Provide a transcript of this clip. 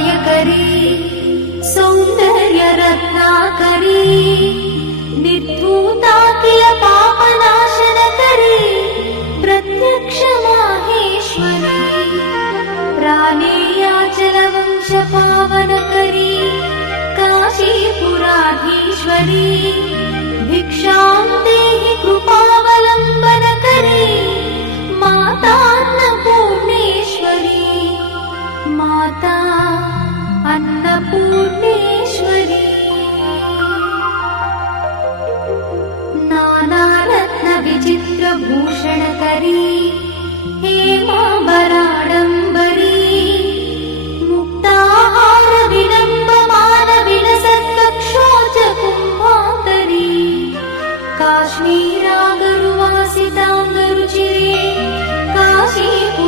सौभाग्यदायकरी सौन्दर्यरत्नाकरी निर्धूताखिल पापनाशनकरी प्रत्यक्ष माहेश्वरी प्राणेयाचलवंशपावनकरी काशीपुराधीश्वरी भिक्षां देहि